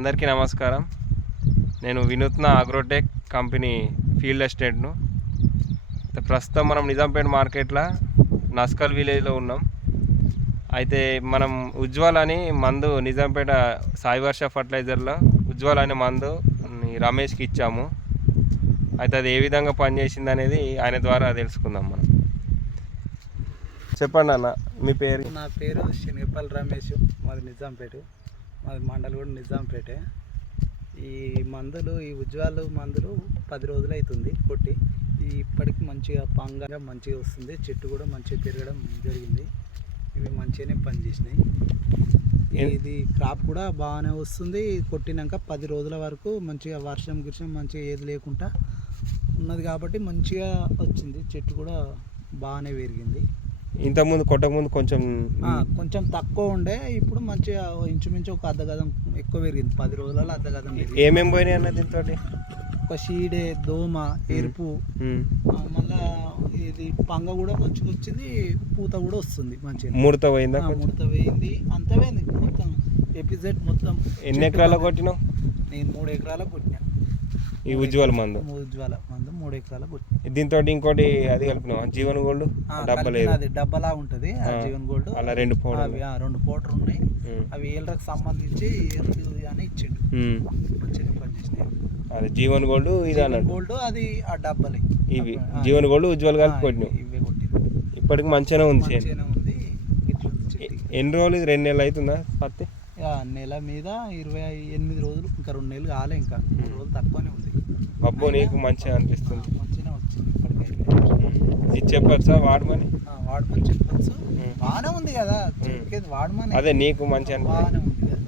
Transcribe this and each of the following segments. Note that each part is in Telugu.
అందరికీ నమస్కారం. నేను వినూత్న అగ్రోటెక్ కంపెనీ ఫీల్డ్ అసిస్టెంట్ను. ప్రస్తుతం మనం నిజాంపేట మార్కెట్లో నస్కల్ విలేజ్లో ఉన్నాం. అయితే మనం ఉజ్వల్ అని మందు నిజాంపేట సాయి వర్ష ఫర్టిలైజర్లో ఉజ్వల్ అనే మందు రమేష్కి ఇచ్చాము. అయితే అది ఏ విధంగా పనిచేసింది అనేది ఆయన ద్వారా తెలుసుకుందాం. మనం చెప్పండి అన్న, మీ పేరు? నా పేరు శనగపల్లి రమేష్, మాది నిజాంపేట, మాది మండలి కూడా నిజాంపేటే. ఈ మందులు, ఈ ఉజ్వాలు మందులు 10 రోజులు అవుతుంది కొట్టి. ఇప్పటికి మంచిగా పంగగా మంచిగా వస్తుంది, చెట్టు కూడా మంచిగా పెరగడం జరిగింది. ఇవి మంచిగానే పనిచేసినాయి. ఇది క్రాప్ కూడా బాగానే వస్తుంది. కొట్టినాక 10 రోజుల వరకు మంచిగా వర్షం మంచిగా ఏది లేకుండా ఉన్నది కాబట్టి మంచిగా వచ్చింది. చెట్టు కూడా బాగానే పెరిగింది. ఇంతకుముందు కొట్టకముందు కొంచెం తక్కువ ఉండే, ఇప్పుడు మంచిగా ఇంచుమించు ఒక అర్ధగదం ఎక్కువ పెరిగింది. 10 రోజులలో అర్ధగదం. ఏమేమి పోయినాయి అన్న దీంతో? ఒక షీడే, దోమ, ఎరుపు, మళ్ళా ఇది పంగ కూడా మంచిగా వచ్చింది, పూత కూడా వస్తుంది మంచిగా. ముడత పోయిందా? ముడత పోయింది, అంత పోయింది మొత్తం. ఎపిజెడ్ మొత్తం. ఎన్ని ఎకరాలకు కొట్టినావు? నేను 3 ఎకరాలకు కొట్టినా. ఈ ఉజ్వల మందు 3 ఎకరాలకు కొట్టినా. దీంతో ఇంకోటి అది కలిపినావా, జీవన్ గోల్డ్ డబ్బలేదు? అది డబ్బలా ఉంటుంది ఆ జీవన్ గోల్డ్. అలా 2 పౌడర్, 2 పౌడర్ ఉన్నాయి. అవి ఏళ్ళకి సంబంధించి అని ఇచ్చిండు, మంచిగా పనిచేసినాయి. అది జీవన్ గోల్డ్, ఇది అన్నట్టు గోల్డ్, అది ఆ డబ్బలే. ఇవి జీవన్ గోల్డ్ ఉజ్వల్ కలిపి కొట్టినావు. ఇవే కొట్టినా. ఇప్పటికి మంచిగానే ఉంది. ఎన్ని రోజులు? ఇది 2 నెలలు అవుతుందా పత్తి? నెల మీద 28 రోజులు, ఇంకా 2 నెలలు కాలే, ఇంకా 3 రోజులు తక్కువనే ఉంది. అబ్బో, నీకు మంచిగా అనిపిస్తుంది? మంచిగా వచ్చింది ఇప్పటికైతే. ఇది చెప్పచ్చా వాడమని? వాడమని చెప్పచ్చు, బాగానే ఉంది కదా, వాడమని. అదే నీకు మంచిగా బాగానే ఉంది కదా,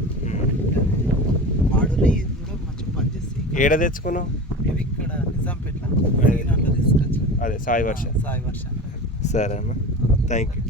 వాడులే. ఇది కూడా మంచిగా పనిచేస్తాయి. ఏడ తెచ్చుకున్నావు? ఇది ఇక్కడ నిజాంపేటలో తీసుకొచ్చాను. అదే సాయి వర్ష. సాయి వర్ష. సరే అన్న, థ్యాంక్ యూ.